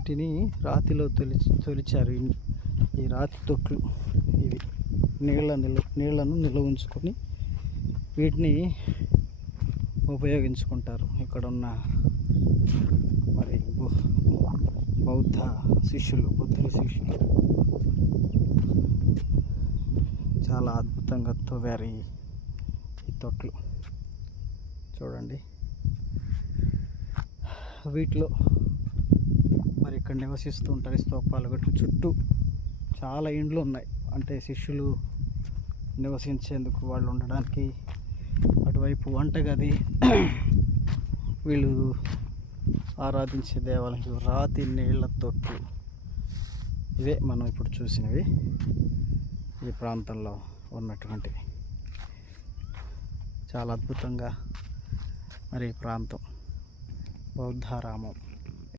వీటిని రాతిలో తొలిచారు. ఈ రాతి తొట్లు ఇవి నీళ్లను నిల్వ ఉంచుకొని వీటిని ఉపయోగించుకుంటారు. ఇక్కడ ఉన్న మరి బుద్ధుని శిష్యులు చాలా అద్భుతంగా తవ్వారు ఈ తొట్లు. చూడండి, వీటిలో మరి ఇక్కడ నివసిస్తూ ఉంటారు. స్తూపాలు గట్టు చుట్టూ చాలా ఇండ్లు ఉన్నాయి. అంటే శిష్యులు నివసించేందుకు, వాళ్ళు ఉండడానికి. అటువైపు వంటగది, వీళ్ళు ఆరాధించే దేవాలయం. రాతి నీళ్ళ తొట్లు ఇవే మనం ఇప్పుడు చూసినవి ఈ ప్రాంతంలో ఉన్నటువంటివి. చాలా అద్భుతంగా మరి ఈ ప్రాంతం బౌద్ధారామం.